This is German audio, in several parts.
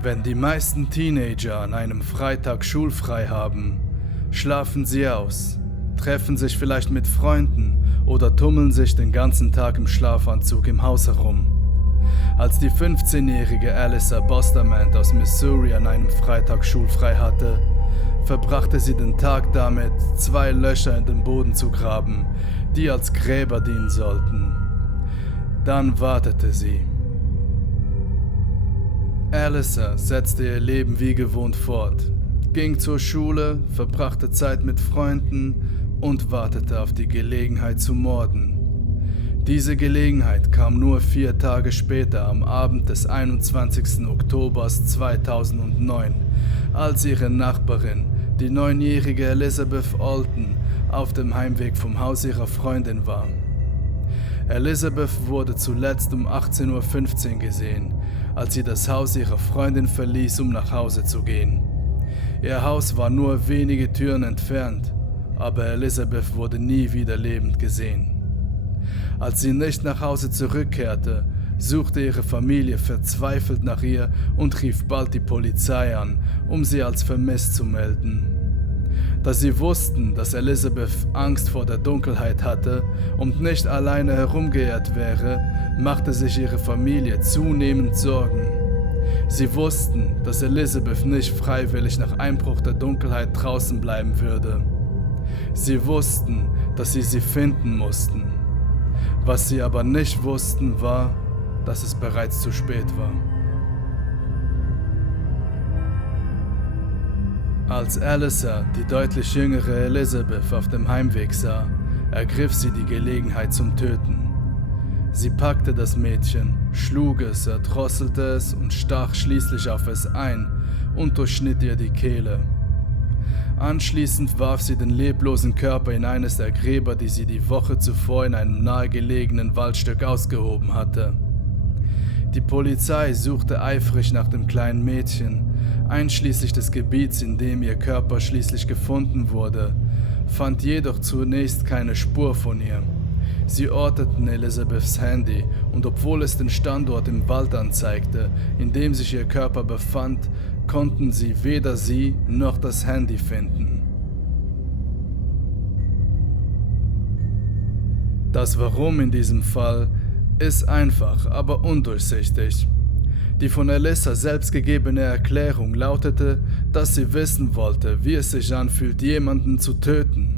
Wenn die meisten Teenager an einem Freitag schulfrei haben, schlafen sie aus, treffen sich vielleicht mit Freunden oder tummeln sich den ganzen Tag im Schlafanzug im Haus herum. Als die 15-jährige Alyssa Bosterman aus Missouri an einem Freitag schulfrei hatte, verbrachte sie den Tag damit, 2 Löcher in den Boden zu graben, die als Gräber dienen sollten. Dann wartete sie. Alyssa setzte ihr Leben wie gewohnt fort, ging zur Schule, verbrachte Zeit mit Freunden und wartete auf die Gelegenheit zu morden. Diese Gelegenheit kam nur 4 Tage später am Abend des 21. Oktobers 2009, als ihre Nachbarin, die 9-jährige Elizabeth Alton, auf dem Heimweg vom Haus ihrer Freundin war. Elizabeth wurde zuletzt um 18:15 Uhr gesehen, als sie das Haus ihrer Freundin verließ, um nach Hause zu gehen. Ihr Haus war nur wenige Türen entfernt, aber Elizabeth wurde nie wieder lebend gesehen. Als sie nicht nach Hause zurückkehrte, suchte ihre Familie verzweifelt nach ihr und rief bald die Polizei an, um sie als vermisst zu melden. Da sie wussten, dass Elizabeth Angst vor der Dunkelheit hatte und nicht alleine herumgeirrt wäre, machte sich ihre Familie zunehmend Sorgen. Sie wussten, dass Elizabeth nicht freiwillig nach Einbruch der Dunkelheit draußen bleiben würde. Sie wussten, dass sie finden mussten. Was sie aber nicht wussten, war, dass es bereits zu spät war. Als Alyssa die deutlich jüngere Elizabeth auf dem Heimweg sah, ergriff sie die Gelegenheit zum Töten. Sie packte das Mädchen, schlug es, erdrosselte es und stach schließlich auf es ein und durchschnitt ihr die Kehle. Anschließend warf sie den leblosen Körper in eines der Gräber, die sie die Woche zuvor in einem nahegelegenen Waldstück ausgehoben hatte. Die Polizei suchte eifrig nach dem kleinen Mädchen, einschließlich des Gebiets, in dem ihr Körper schließlich gefunden wurde, fand jedoch zunächst keine Spur von ihr. Sie orteten Elizabeths Handy und obwohl es den Standort im Wald anzeigte, in dem sich ihr Körper befand, konnten sie weder sie noch das Handy finden. Das Warum in diesem Fall ist einfach, aber undurchsichtig. Die von Alyssa selbst gegebene Erklärung lautete, dass sie wissen wollte, wie es sich anfühlt, jemanden zu töten.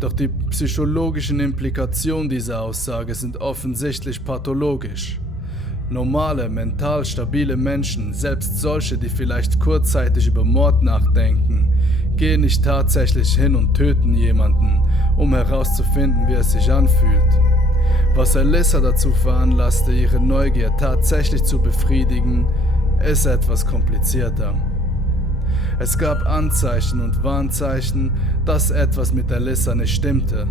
Doch die psychologischen Implikationen dieser Aussage sind offensichtlich pathologisch. Normale, mental stabile Menschen, selbst solche, die vielleicht kurzzeitig über Mord nachdenken, gehen nicht tatsächlich hin und töten jemanden, um herauszufinden, wie es sich anfühlt. Was Alyssa dazu veranlasste, ihre Neugier tatsächlich zu befriedigen, ist etwas komplizierter. Es gab Anzeichen und Warnzeichen, dass etwas mit Alyssa nicht stimmte.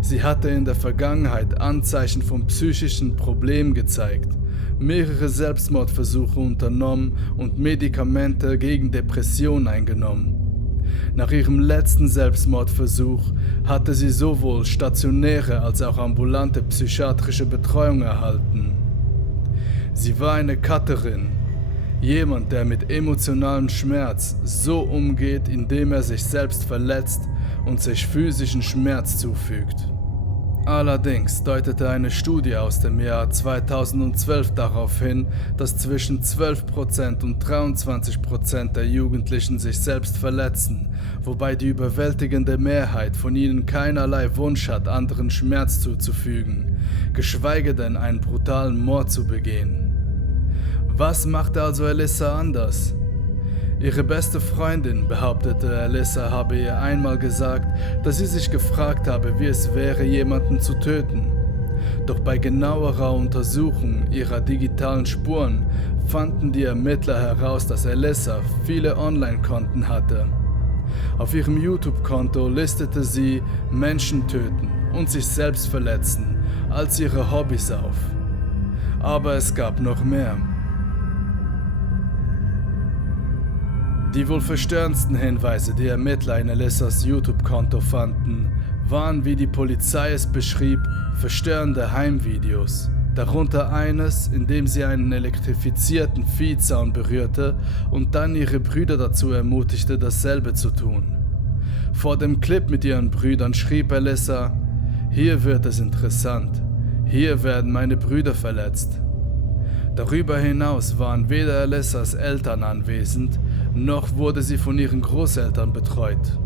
Sie hatte in der Vergangenheit Anzeichen von psychischen Problemen gezeigt, mehrere Selbstmordversuche unternommen und Medikamente gegen Depressionen eingenommen. Nach ihrem letzten Selbstmordversuch hatte sie sowohl stationäre als auch ambulante psychiatrische Betreuung erhalten. Sie war eine Cutterin, jemand, der mit emotionalem Schmerz so umgeht, indem er sich selbst verletzt und sich physischen Schmerz zufügt. Allerdings deutete eine Studie aus dem Jahr 2012 darauf hin, dass zwischen 12% und 23% der Jugendlichen sich selbst verletzen, wobei die überwältigende Mehrheit von ihnen keinerlei Wunsch hat, anderen Schmerz zuzufügen, geschweige denn einen brutalen Mord zu begehen. Was machte also Alyssa anders? Ihre beste Freundin behauptete, Alyssa habe ihr einmal gesagt, dass sie sich gefragt habe, wie es wäre, jemanden zu töten. Doch bei genauerer Untersuchung ihrer digitalen Spuren fanden die Ermittler heraus, dass Alyssa viele Online-Konten hatte. Auf ihrem YouTube-Konto listete sie Menschen töten und sich selbst verletzen als ihre Hobbys auf. Aber es gab noch mehr. Die wohl verstörendsten Hinweise, die Ermittler in Alyssas YouTube-Konto fanden, waren, wie die Polizei es beschrieb, verstörende Heimvideos, darunter eines, in dem sie einen elektrifizierten Viehzaun berührte und dann ihre Brüder dazu ermutigte, dasselbe zu tun. Vor dem Clip mit ihren Brüdern schrieb Alyssa: „Hier wird es interessant. Hier werden meine Brüder verletzt." Darüber hinaus waren weder Alyssas Eltern anwesend, noch wurde sie von ihren Großeltern betreut.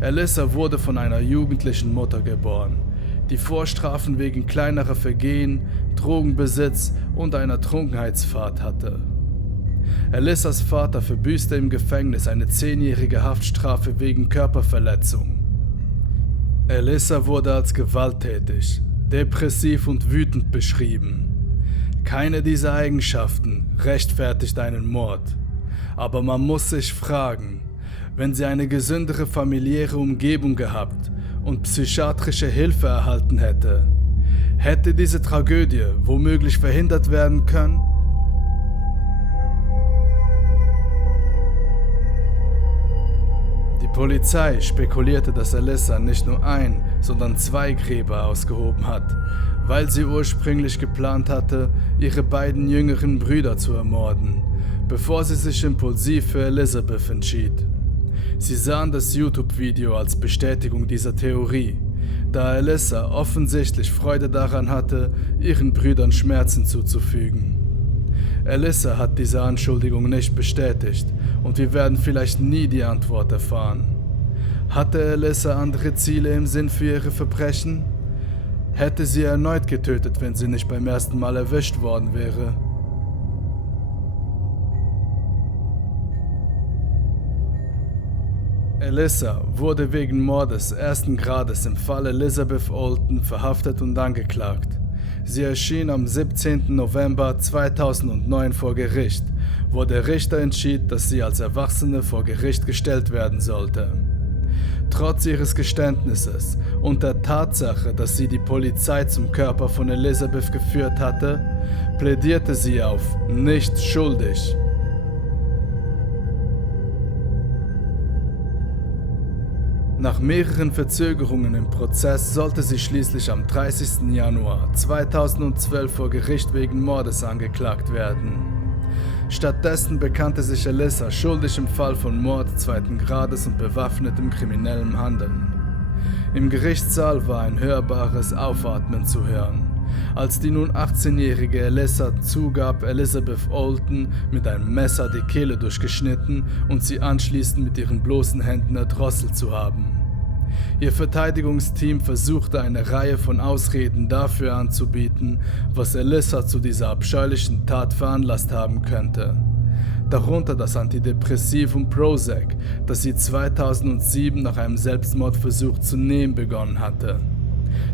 Alyssa wurde von einer jugendlichen Mutter geboren, die Vorstrafen wegen kleinerer Vergehen, Drogenbesitz und einer Trunkenheitsfahrt hatte. Alyssas Vater verbüßte im Gefängnis eine 10-jährige Haftstrafe wegen Körperverletzung. Alyssa wurde als gewalttätig, depressiv und wütend beschrieben. Keine dieser Eigenschaften rechtfertigt einen Mord. Aber man muss sich fragen, wenn sie eine gesündere familiäre Umgebung gehabt und psychiatrische Hilfe erhalten hätte, hätte diese Tragödie womöglich verhindert werden können? Die Polizei spekulierte, dass Alyssa nicht nur ein, sondern 2 Gräber ausgehoben hat, weil sie ursprünglich geplant hatte, ihre beiden jüngeren Brüder zu ermorden, bevor sie sich impulsiv für Elizabeth entschied. Sie sahen das YouTube-Video als Bestätigung dieser Theorie, da Alyssa offensichtlich Freude daran hatte, ihren Brüdern Schmerzen zuzufügen. Alyssa hat diese Anschuldigung nicht bestätigt und wir werden vielleicht nie die Antwort erfahren. Hatte Alyssa andere Ziele im Sinn für ihre Verbrechen? Hätte sie erneut getötet, wenn sie nicht beim ersten Mal erwischt worden wäre? Alyssa wurde wegen Mordes 1. Grades im Fall Elizabeth Olten verhaftet und angeklagt. Sie erschien am 17. November 2009 vor Gericht, wo der Richter entschied, dass sie als Erwachsene vor Gericht gestellt werden sollte. Trotz ihres Geständnisses und der Tatsache, dass sie die Polizei zum Körper von Elizabeth geführt hatte, plädierte sie auf nicht schuldig. Nach mehreren Verzögerungen im Prozess sollte sie schließlich am 30. Januar 2012 vor Gericht wegen Mordes angeklagt werden. Stattdessen bekannte sich Alyssa schuldig im Fall von Mord 2. Grades und bewaffnetem kriminellem Handeln. Im Gerichtssaal war ein hörbares Aufatmen zu hören, als die nun 18-jährige Alyssa zugab, Elizabeth Olten mit einem Messer die Kehle durchgeschnitten und sie anschließend mit ihren bloßen Händen erdrosselt zu haben. Ihr Verteidigungsteam versuchte eine Reihe von Ausreden dafür anzubieten, was Alyssa zu dieser abscheulichen Tat veranlasst haben könnte. Darunter das Antidepressivum Prozac, das sie 2007 nach einem Selbstmordversuch zu nehmen begonnen hatte.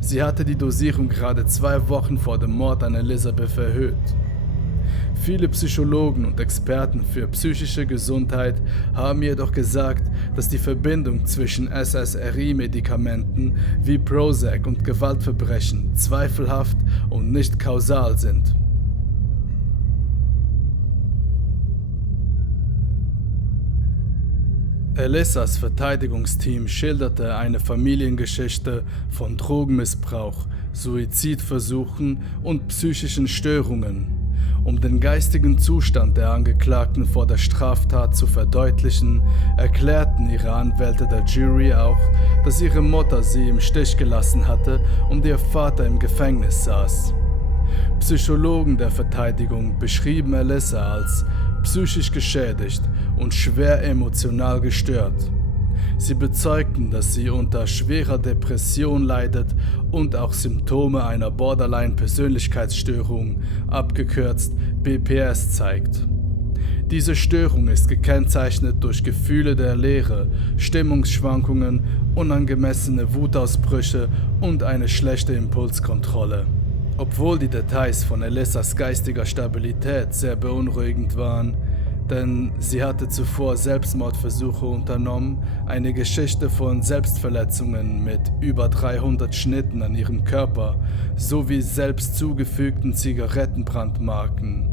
Sie hatte die Dosierung gerade 2 Wochen vor dem Mord an Elizabeth erhöht. Viele Psychologen und Experten für psychische Gesundheit haben jedoch gesagt, dass die Verbindung zwischen SSRI-Medikamenten wie Prozac und Gewaltverbrechen zweifelhaft und nicht kausal sind. Alyssas Verteidigungsteam schilderte eine Familiengeschichte von Drogenmissbrauch, Suizidversuchen und psychischen Störungen. Um den geistigen Zustand der Angeklagten vor der Straftat zu verdeutlichen, erklärten ihre Anwälte der Jury auch, dass ihre Mutter sie im Stich gelassen hatte und ihr Vater im Gefängnis saß. Psychologen der Verteidigung beschrieben Alyssa als psychisch geschädigt und schwer emotional gestört. Sie bezeugten, dass sie unter schwerer Depression leidet und auch Symptome einer Borderline-Persönlichkeitsstörung, abgekürzt BPS, zeigt. Diese Störung ist gekennzeichnet durch Gefühle der Leere, Stimmungsschwankungen, unangemessene Wutausbrüche und eine schlechte Impulskontrolle. Obwohl die Details von Alyssas geistiger Stabilität sehr beunruhigend waren, denn sie hatte zuvor Selbstmordversuche unternommen, eine Geschichte von Selbstverletzungen mit über 300 Schnitten an ihrem Körper sowie selbst zugefügten Zigarettenbrandmarken,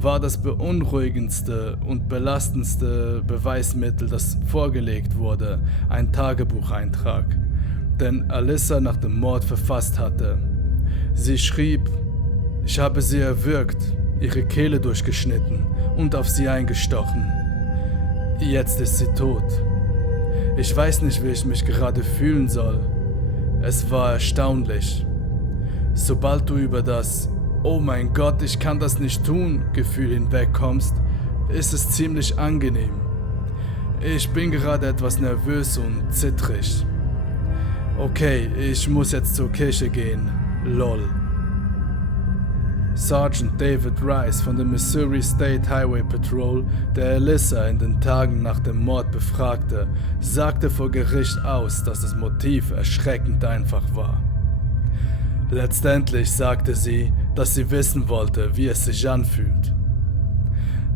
war das beunruhigendste und belastendste Beweismittel, das vorgelegt wurde, ein Tagebucheintrag, den Alyssa nach dem Mord verfasst hatte. Sie schrieb: Ich habe sie erwürgt, ihre Kehle durchgeschnitten und auf sie eingestochen. Jetzt ist sie tot. Ich weiß nicht, wie ich mich gerade fühlen soll. Es war erstaunlich. Sobald du über das "Oh mein Gott, ich kann das nicht tun" Gefühl hinwegkommst, ist es ziemlich angenehm. Ich bin gerade etwas nervös und zittrig. Okay, ich muss jetzt zur Kirche gehen. LOL. Sergeant David Rice von der Missouri State Highway Patrol, der Alyssa in den Tagen nach dem Mord befragte, sagte vor Gericht aus, dass das Motiv erschreckend einfach war. Letztendlich sagte sie, dass sie wissen wollte, wie es sich anfühlt.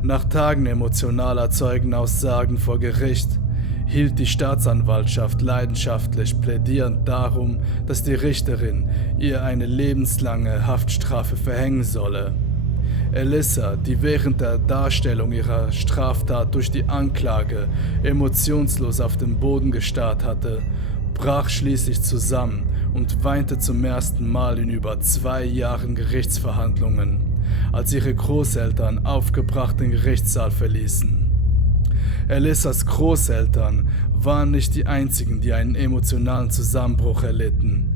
Nach Tagen emotionaler Zeugenaussagen vor Gericht hielt die Staatsanwaltschaft leidenschaftlich plädierend darum, dass die Richterin ihr eine lebenslange Haftstrafe verhängen solle. Alyssa, die während der Darstellung ihrer Straftat durch die Anklage emotionslos auf den Boden gestarrt hatte, brach schließlich zusammen und weinte zum ersten Mal in über 2 Jahren Gerichtsverhandlungen, als ihre Großeltern aufgebracht den Gerichtssaal verließen. Alyssas Großeltern waren nicht die einzigen, die einen emotionalen Zusammenbruch erlitten.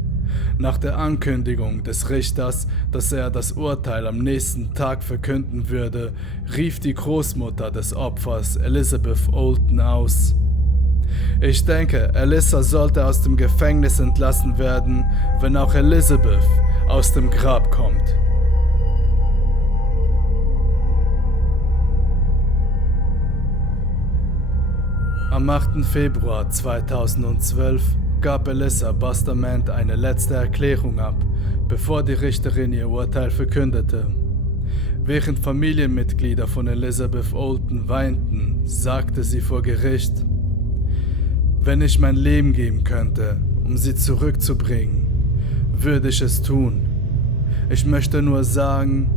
Nach der Ankündigung des Richters, dass er das Urteil am nächsten Tag verkünden würde, rief die Großmutter des Opfers, Elizabeth Olten, aus: Ich denke, Alyssa sollte aus dem Gefängnis entlassen werden, wenn auch Elizabeth aus dem Grab kommt. Am 8. Februar 2012 gab Alyssa Bustamante eine letzte Erklärung ab, bevor die Richterin ihr Urteil verkündete. Während Familienmitglieder von Elizabeth Olten weinten, sagte sie vor Gericht: Wenn ich mein Leben geben könnte, um sie zurückzubringen, würde ich es tun. Ich möchte nur sagen,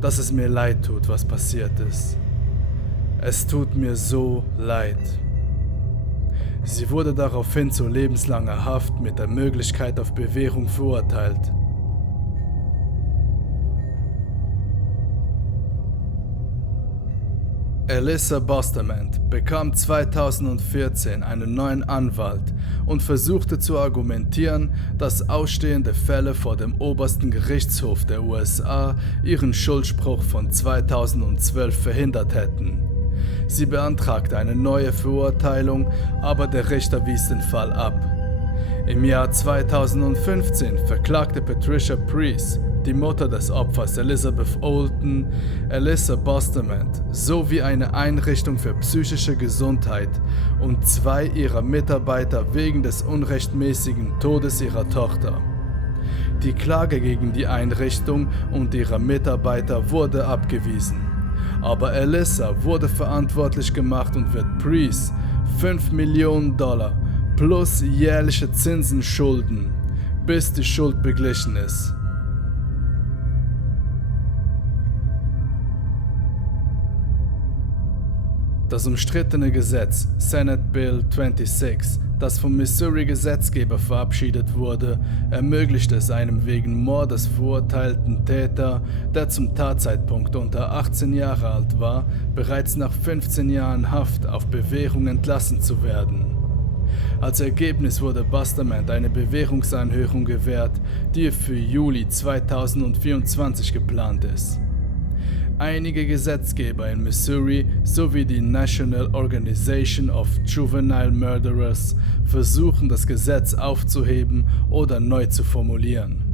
dass es mir leid tut, was passiert ist. Es tut mir so leid. Sie wurde daraufhin zu lebenslanger Haft mit der Möglichkeit auf Bewährung verurteilt. Alyssa Bustamante bekam 2014 einen neuen Anwalt und versuchte zu argumentieren, dass ausstehende Fälle vor dem obersten Gerichtshof der USA ihren Schuldspruch von 2012 verhindert hätten. Sie beantragte eine neue Verurteilung, aber der Richter wies den Fall ab. Im Jahr 2015 verklagte Patricia Priest, die Mutter des Opfers Elizabeth Olten, Alyssa Bustamante sowie eine Einrichtung für psychische Gesundheit und 2 ihrer Mitarbeiter wegen des unrechtmäßigen Todes ihrer Tochter. Die Klage gegen die Einrichtung und ihre Mitarbeiter wurde abgewiesen. Aber Alyssa wurde verantwortlich gemacht und wird Priest $5 Millionen plus jährliche Zinsen schulden, bis die Schuld beglichen ist. Das umstrittene Gesetz Senate Bill 26, das vom Missouri-Gesetzgeber verabschiedet wurde, ermöglicht es einem wegen Mordes verurteilten Täter, der zum Tatzeitpunkt unter 18 Jahre alt war, bereits nach 15 Jahren Haft auf Bewährung entlassen zu werden. Als Ergebnis wurde Bustamante eine Bewährungsanhörung gewährt, die für Juli 2024 geplant ist. Einige Gesetzgeber in Missouri sowie die National Organization of Juvenile Murderers versuchen, das Gesetz aufzuheben oder neu zu formulieren.